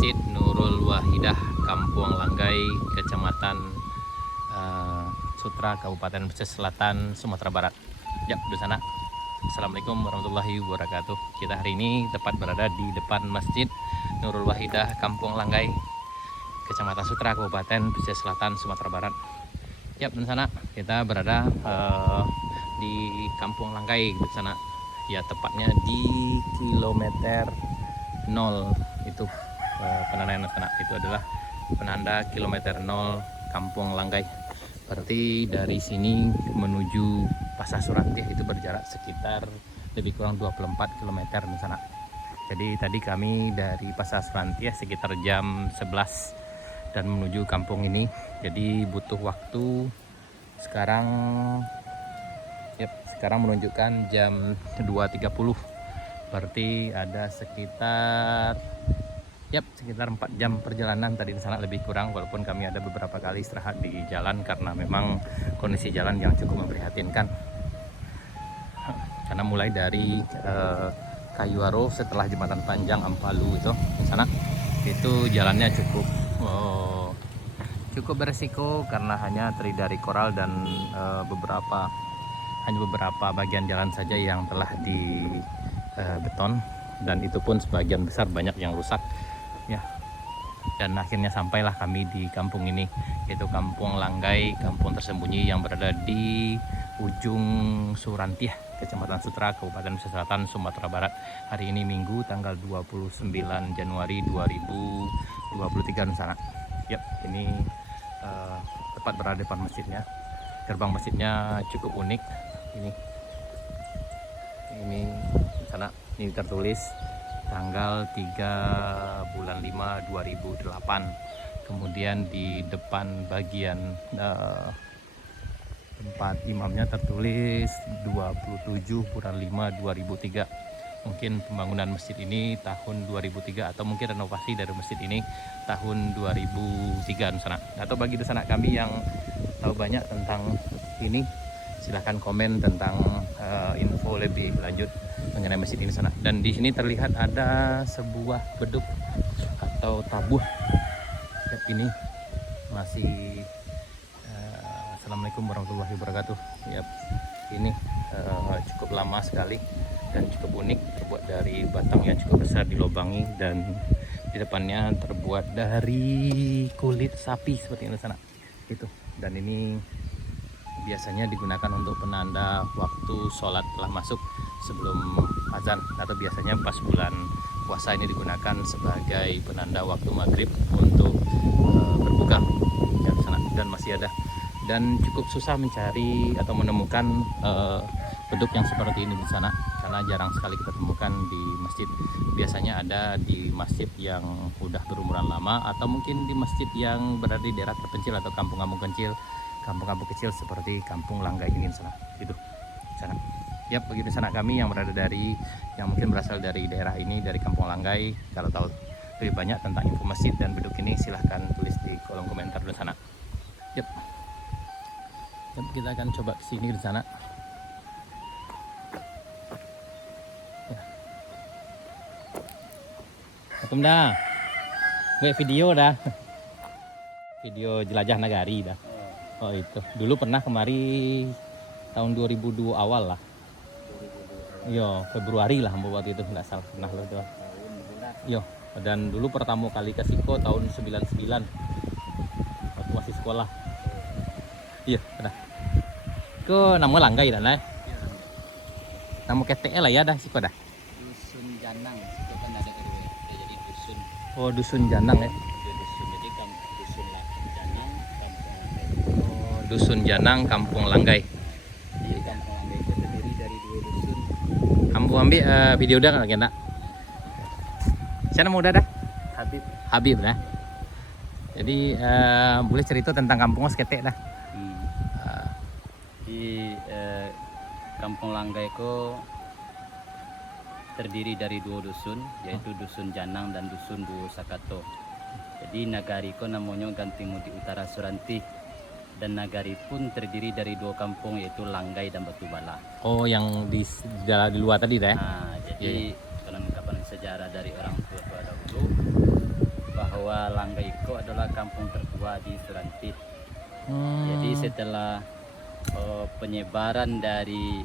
Masjid Nurul Wahidah, Kampung Langgai, Kecamatan Sutra, Kabupaten Pesisir Selatan, Sumatera Barat. Ya, di sana. Assalamualaikum warahmatullahi wabarakatuh. Kita hari ini tepat berada di depan Masjid Nurul Wahidah, Kampung Langgai, Kecamatan Sutra, Kabupaten Pesisir Selatan, Sumatera Barat. Ya, di sana kita berada di Kampung Langgai di sana. Ya, tepatnya di kilometer 0 itu penandaan sana. Itu adalah penanda kilometer 0 Kampung Langgai. Berarti dari sini menuju Pasar Surantih itu berjarak sekitar lebih kurang 24 km di sana. Jadi tadi kami dari Pasar Surantih sekitar jam 11 dan menuju kampung ini. Jadi butuh waktu sekarang menunjukkan jam 2.30. Berarti ada sekitar 4 jam perjalanan tadi di sana lebih kurang, walaupun kami ada beberapa kali istirahat di jalan karena memang kondisi jalan yang cukup memprihatinkan. Karena mulai dari Kayuaro setelah jembatan panjang Ampalu itu di sana itu jalannya cukup beresiko karena hanya terdiri dari koral dan beberapa bagian jalan saja yang telah di beton, dan itu pun sebagian besar banyak yang rusak ya. Dan akhirnya sampailah kami di kampung ini, yaitu Kampung Langgai, kampung tersembunyi yang berada di ujung Surantih, Kecamatan Sutra, Kabupaten Pesisir Selatan, Sumatera Barat. Hari ini Minggu tanggal 29 Januari 2023 di sana. Yap, ini tepat berada di depan masjidnya. Gerbang masjidnya cukup unik. Ini di sana, ini tertulis tanggal 3 bulan 5 2008. Kemudian di depan bagian tempat imamnya tertulis 27 bulan 5 2003. Mungkin pembangunan masjid ini tahun 2003 atau mungkin renovasi dari masjid ini tahun 2003 di sana. Atau bagi di sana kami yang tahu banyak tentang ini, silahkan komen tentang info lebih lanjut mengenai masjid ini sana. Dan di sini terlihat ada sebuah beduk atau tabuh. Ini masih Assalamualaikum warahmatullahi wabarakatuh. Yap, ini cukup lama sekali dan cukup unik, terbuat dari batang yang cukup besar dilobangi, dan di depannya terbuat dari kulit sapi seperti ini sana. Itu. Dan ini biasanya digunakan untuk penanda waktu sholat telah masuk sebelum azan, atau biasanya pas bulan puasa ini digunakan sebagai penanda waktu maghrib untuk berbuka ya, di sana. Dan masih ada, dan cukup susah mencari atau menemukan beduk yang seperti ini di sana, karena jarang sekali kita temukan di masjid. Biasanya ada di masjid yang udah berumuran lama, atau mungkin di masjid yang berada di daerah terpencil atau kampung-kampung kecil seperti Kampung Langgai ini di sana. Itu sana. Yap, begitu sana kami yang mungkin berasal dari daerah ini, dari Kampung Langgai. Kalau tahu lebih banyak tentang info masjid dan beduk ini, silahkan tulis di kolom komentar di sana. Yap. Kita akan coba ke sini di sana. Assalamualaikum dah. Gue video dah. Video jelajah nagari dah. Oh itu. Dulu pernah kemari tahun 2002 awal lah. Yo, Februari lah waktu itu, nggak salah pernah lo tuh. Yo, dan dulu pertama kali ke Siko tahun 99 waktu masih sekolah. Iya, pernah. Ke nama Langgai dah lah. Nama KTL lah ya dah Siko dah. Dusun Janang, itu kan ada kedua. Jadi dusun. Oh, Dusun Janang ya. Dusun, jadi kan dusun Janang, kampung. Oh, Dusun Janang, Kampung Langgai. Jadi kampung Langgai itu terdiri dari 2 dusun. Ambil video dah kan nak. Siapa nama udah dah? Habib dah. Jadi boleh cerita tentang kampungnya seketek dah. Di kampung Langgai itu terdiri dari 2 dusun, yaitu Dusun Janang dan Dusun Bu Sakato. Jadi nagari ko namanya Gantimudi Utara Surantih, dan nagari pun terdiri dari 2 kampung, yaitu Langgai dan Batubala. Oh, yang di luar tadi dah. Nah, jadi penangkapan sejarah dari orang tua dahulu bahwa Langgai Iko adalah kampung tertua di Suranti. Jadi setelah penyebaran dari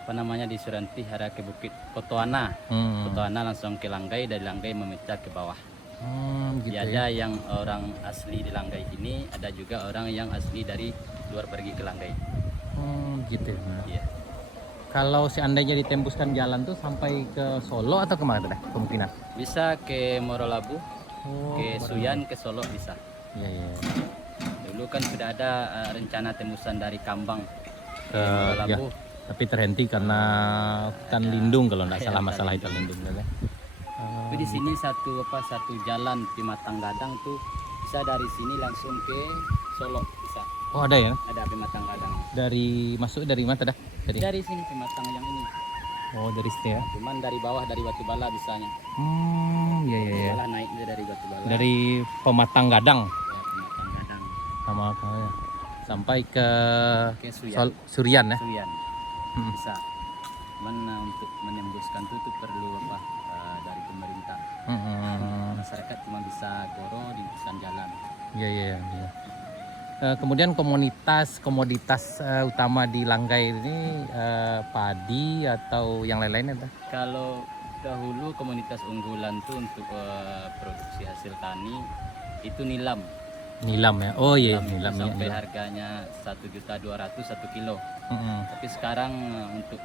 apa namanya di Suranti arah ke Bukit Kotoana, Kotoana langsung ke Langgai, dari Langgai memecah ke bawah. Gitu Ya, ada yang orang asli di Langgai ini, ada juga orang yang asli dari luar pergi ke Langgai. Gitu. Iya. Kalau seandainya ditembuskan jalan tuh sampai ke Solo atau kemana dah kemungkinan? Bisa ke Morolabu, ke Ke Suyan, ke Solo bisa. Iya, iya. Dulu kan sudah ada rencana tembusan dari Kambang ke Ya, Morolabu. tapi terhenti karena hutan lindung kalau nggak Ya, salah, hutan masalah hutan lindung ya. Tapi di sini satu jalan Pematang Gadang tuh bisa dari sini langsung ke Solo bisa. Oh, ada ya? Ada Pematang Gadang. Dari masuk dari mana dah? Dari sini Pematang yang ini. Oh, dari sini ya. Cuman dari bawah dari Batubala bisanya. Iya, iya, iya. Malah naiknya dari Batubala. Dari Pematang Gadang Ya, Pematang Gadang sama ya. Sampai ke ke Suyan. Surian ya. Suyan. Hmm. Bisa. Cuman untuk menembuskan itu perlu apa? Dari pemerintah. Masyarakat cuma bisa goro di urusan jalan. Iya, iya, iya. Kemudian komoditas utama di Langgai ini padi atau yang lain-lain ya? Kalau dahulu komunitas unggulan tuh untuk produksi hasil tani itu nilam. Nilam ya. Oh iya, Nilam itu nilam sampai ya. harganya 1.200.000 1 kilo. Mm-mm. Tapi sekarang untuk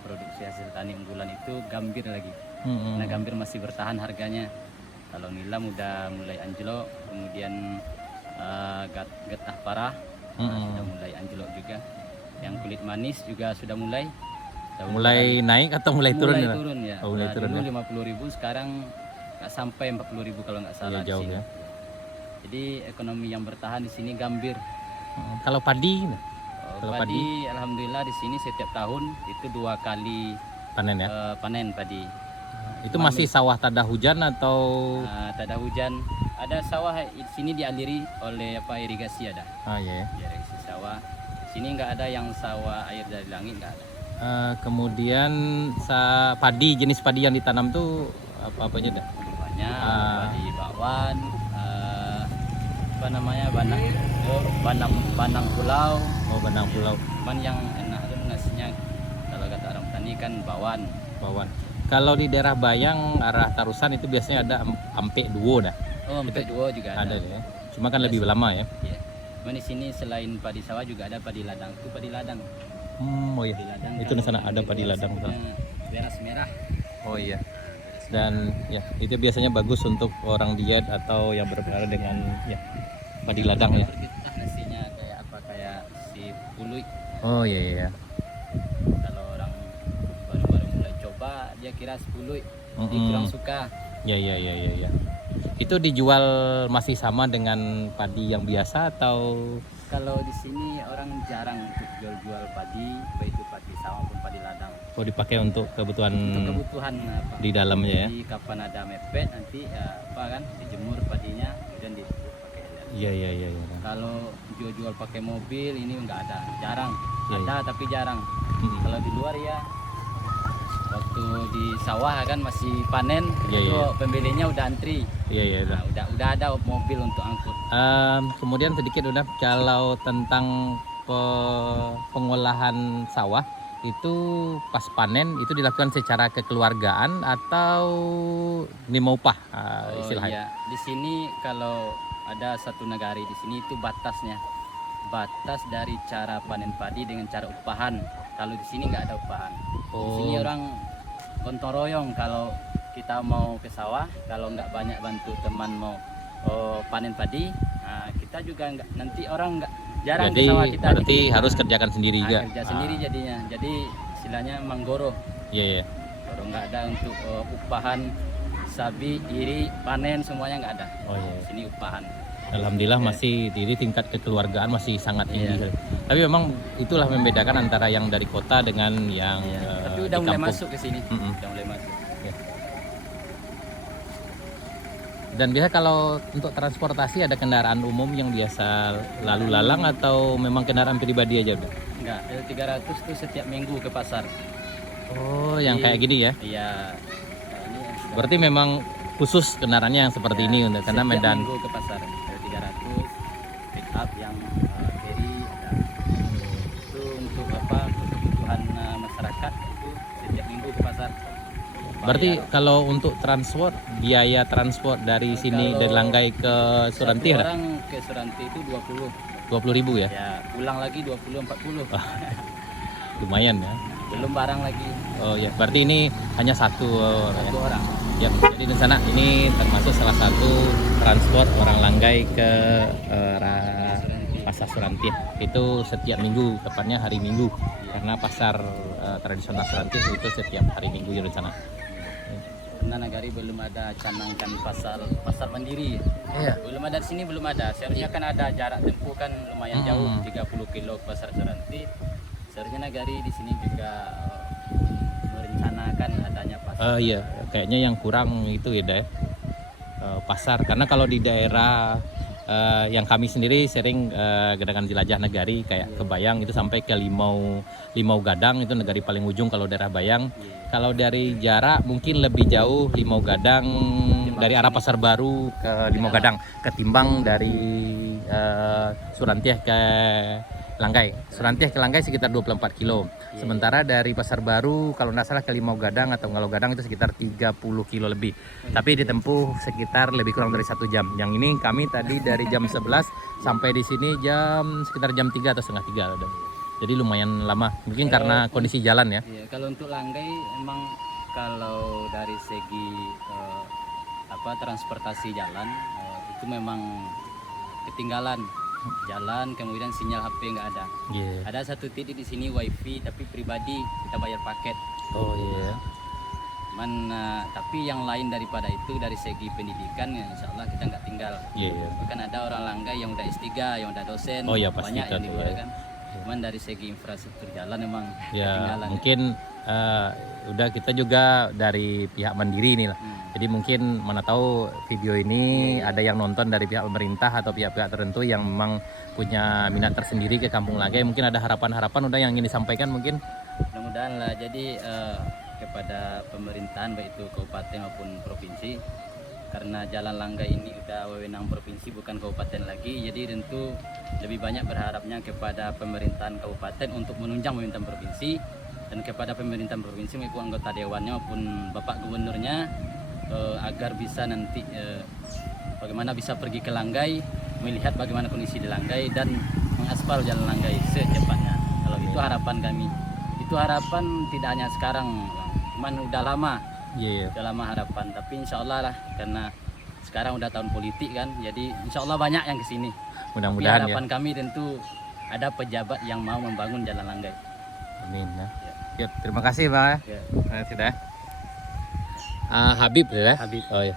produksi hasil tani unggulan itu gambir lagi. Mm-mm. Nah, gambir masih bertahan harganya. Kalau nilam udah mulai anjlok, kemudian getah parah sudah mulai anjlok juga. Yang kulit manis juga sudah mulai Naik atau mulai turun ya? turun ya. Oh, mulai turun Dulu ya. 50.000, sekarang nggak sampai 40.000 kalau nggak salah Iya, jauh di sini. ya. Jadi ekonomi yang bertahan di sini gambir. Kalau padi Kalau Padi, alhamdulillah di sini setiap tahun itu 2 kali panen ya. panen padi. Itu masih sawah tak ada hujan atau Tak ada hujan, ada sawah di sini dialiri oleh irigasi ada. iya. Irigasi sawah. Di sini nggak ada yang sawah air dari langit, nggak ada. Kemudian padi, jenis padi yang ditanam tuh apa aja dah? Banyak padi bakwan, apa namanya banang pulau. Oh, Banang Pulau, Cuman yang enak itu nasinya kalau kata orang petani kan bakwan. Bawan. Kalau di daerah Bayang arah Tarusan itu biasanya ada ampek duo dah. Oh, sampai dua juga Ada ada. ya. Cuma kan lebih lama ya. Iya. Cuman di sini selain padi sawah juga ada padi ladang. Itu padi ladang. Oh iya. Padi ladang Itu kan di sana ada padi ladang. sebutnya beras merah. Oh iya. Dan ya itu biasanya bagus untuk orang diet atau yang berpengaruh dengan ya padi ladang ya. Kita nasinya kayak si pului. Oh iya, iya. Kalau orang baru-baru mulai coba dia kira 10, dia kurang suka. Ya, ya, ya, ya, ya. Itu dijual masih sama dengan padi yang biasa atau? Kalau di sini orang jarang untuk jual padi, baik itu padi sawah maupun padi ladang. Oh, dipakai untuk kebutuhan Untuk kebutuhan apa? di dalamnya ya? Jadi kapan ada mepet nanti dijemur padinya kemudian dipakai. Iya, iya, iya. Ya. Kalau jual pakai mobil ini nggak ada, jarang. Iya, Ada tapi jarang. Kalau di luar ya, waktu di sawah kan masih panen, Iya, itu iya. pembelinya udah antri. Iya, iya. Nah, udah ada mobil untuk angkut. Kemudian sedikit udah kalau tentang pengolahan sawah itu pas panen itu dilakukan secara kekeluargaan atau nima upah istilahnya? Iya, di sini kalau ada satu nagari di sini itu batasnya. Batas dari cara panen padi dengan cara upahan. Kalau di sini nggak ada upahan. Di sini orang gotong royong. Kalau kita mau ke sawah, kalau nggak banyak bantu teman mau panen padi, nah kita juga nggak, nanti orang nggak jarang Jadi ke sawah kita. berarti harus kerjakan sendiri juga. Kerja sendiri jadinya. Jadi istilahnya manggoro. Iya, iya. Kalau nggak ada untuk upahan, sabi, iri, panen semuanya nggak ada. Oh iya. Di sini upahan. Alhamdulillah Iya. masih diri tingkat kekeluargaan masih sangat tinggi. Iya. Tapi memang itulah membedakan antara yang dari kota dengan yang Tapi di udah mulai kampung. masuk ke sini. Mm-mm. Udah mulai masuk. Dan biasa kalau untuk transportasi ada kendaraan umum yang biasa lalu lalang atau memang kendaraan pribadi aja udah? Enggak, L300 tuh setiap minggu ke pasar. Oh, yang Jadi, kayak gini ya. Iya. Nah, ini yang sudah Berarti memang khusus kendaraannya yang seperti ini untuk karena setiap medan. minggu ke pasar ada 300 pick up yang carry ada. Itu untuk apa kebutuhan masyarakat itu setiap minggu ke pasar. Berarti Bayar. kalau untuk transport, biaya transport dari sini Kalau dari Langgai ke Suranti Satu ada orang ke Suranti itu 20. 20.000 ya? Ya, pulang lagi 20-40. Lumayan ya. Belum barang lagi. Oh ya, berarti ini hanya satu orang ya. Satu orang. Ya, jadi di sana ini termasuk salah satu transport orang Langgai ke Pasar Suranti. Itu setiap minggu, tepatnya hari Minggu. Karena pasar tradisional Suranti itu setiap hari Minggu ya di sana. Karena Nagari belum ada canangkan pasar mandiri. Iya. Belum ada di sini, belum ada. Seharusnya kan ada jarak tempuh kan lumayan jauh, 30 kilo ke pasar Suranti. Seharusnya Nagari di sini juga merencanakan adanya pasar. Iya, kayaknya yang kurang itu ya, Deh. Pasar. Karena kalau di daerah yang kami sendiri sering gerakan jelajah Nagari kayak ke Bayang itu sampai ke Limau Gadang, itu Nagari paling ujung kalau daerah Bayang. Kalau dari jarak mungkin lebih jauh Limau Gadang dari arah Pasar Baru ke Limau Gadang ketimbang dari Surantiah ke Langgai. Surantiah ke Langgai sekitar 24 kilo. Sementara dari Pasar Baru kalau nggak salah ke Limau Gadang atau Ngalau Gadang itu sekitar 30 kilo lebih. Tapi ditempuh sekitar lebih kurang dari 1 jam. Yang ini kami tadi dari jam 11 sampai di sini sekitar jam 3 atau setengah 3 udah. Jadi lumayan lama. Mungkin karena kondisi jalan ya. Iya, kalau untuk Langgai emang kalau dari segi transportasi jalan itu memang ketinggalan jalan, kemudian sinyal HP nggak ada. Ada satu titik di sini wifi tapi pribadi kita bayar paket. Oh iya. Tapi yang lain daripada itu dari segi pendidikan ya insya Allah kita nggak tinggal. Bahkan ada orang Langgai yang udah S3, yang udah dosen, Oh ya pasti banyak yang itu di ya. kan. Cuman dari segi infrastruktur jalan memang Ya ketinggalan. mungkin udah kita juga dari pihak mandiri nih lah. Jadi mungkin mana tahu video ini ada yang nonton dari pihak pemerintah atau pihak-pihak tertentu yang memang punya minat tersendiri ke Kampung Langgai. Mungkin ada harapan-harapan udah yang ingin disampaikan mungkin. Mudah-mudahan lah. Jadi kepada pemerintahan baik itu kabupaten maupun provinsi, karena jalan Langgai ini udah wewenang provinsi bukan kabupaten lagi, jadi tentu lebih banyak berharapnya kepada pemerintahan kabupaten untuk menunjang pemerintahan provinsi, dan kepada pemerintahan provinsi maupun anggota dewannya maupun bapak gubernurnya agar bisa nanti bagaimana bisa pergi ke Langgai, melihat bagaimana kondisi di Langgai dan mengaspal jalan Langgai secepatnya. Kalau itu harapan kami. Itu harapan tidak hanya sekarang, cuman udah lama. Udah lama harapan, tapi insya Allah lah, karena sekarang udah tahun politik kan, jadi insya Allah banyak yang kesini. Mudah-mudahan ya. Harapan kami tentu ada pejabat yang mau membangun jalan Langgai. Amin ya. Ya, terima kasih Pak. Ya. Sudah. Habib ya. Habib. Oh ya.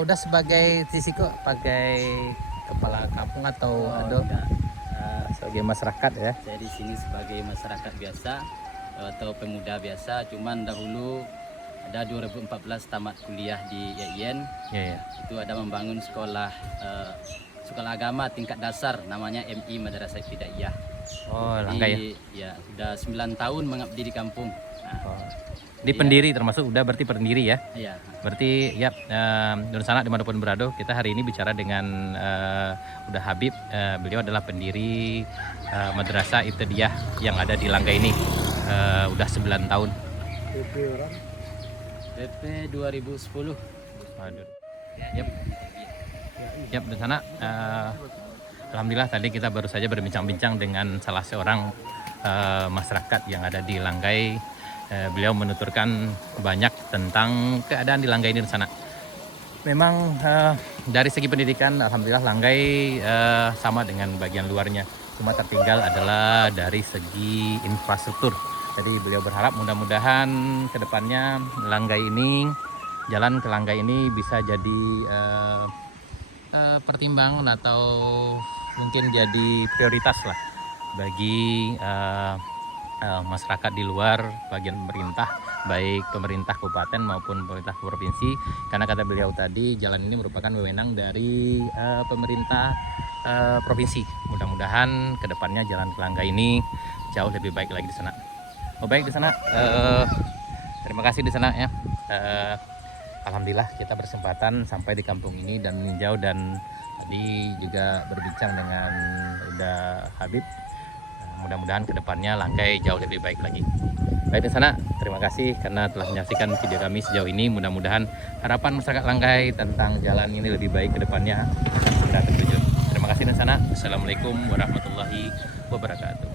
Udah sebagai Sisiko sebagai kepala kampung atau Enggak. sebagai masyarakat ya. Saya di sini sebagai masyarakat biasa atau pemuda biasa, cuman dahulu ada 2014 tamat kuliah di IAIN. Iya. Itu ada membangun sekolah agama tingkat dasar namanya MI Madrasah Ibtidaiyah. Oh, Langgai Ya, ya. sudah 9 tahun mengabdi di kampung. Di pendiri termasuk udah berarti pendiri ya. Iya. Berarti ya Nur Sanak dimanapun berada, kita hari ini bicara dengan udah Habib. Beliau adalah pendiri Madrasah Ibtidaiyah yang ada di Langgai ini. Udah 9 tahun. PP 2010. Waduh. Yap, di sana alhamdulillah tadi kita baru saja berbincang-bincang dengan salah seorang masyarakat yang ada di Langgai. Beliau menuturkan banyak tentang keadaan di Langgai ini di sana. Memang dari segi pendidikan alhamdulillah Langgai sama dengan bagian luarnya. Cuma tertinggal adalah dari segi infrastruktur. Jadi beliau berharap mudah-mudahan kedepannya Langgai ini, jalan ke Langgai ini bisa jadi pertimbangan atau mungkin jadi prioritas lah bagi masyarakat di luar bagian pemerintah, baik pemerintah kabupaten maupun pemerintah provinsi, karena kata beliau tadi jalan ini merupakan wewenang dari pemerintah provinsi. Mudah-mudahan kedepannya jalan ke Langgai ini jauh lebih baik lagi di sana. Oh baik di sana, terima kasih di sana ya. alhamdulillah kita bersempatan sampai di kampung ini dan meninjau, dan tadi juga berbincang dengan Uda Habib. Mudah-mudahan kedepannya Langkai jauh lebih baik lagi. Baik di sana, terima kasih karena telah menyaksikan video kami sejauh ini. Mudah-mudahan harapan masyarakat Langkai tentang jalan ini lebih baik kedepannya akan segera terwujud. Terima kasih di sana. Assalamualaikum warahmatullahi wabarakatuh.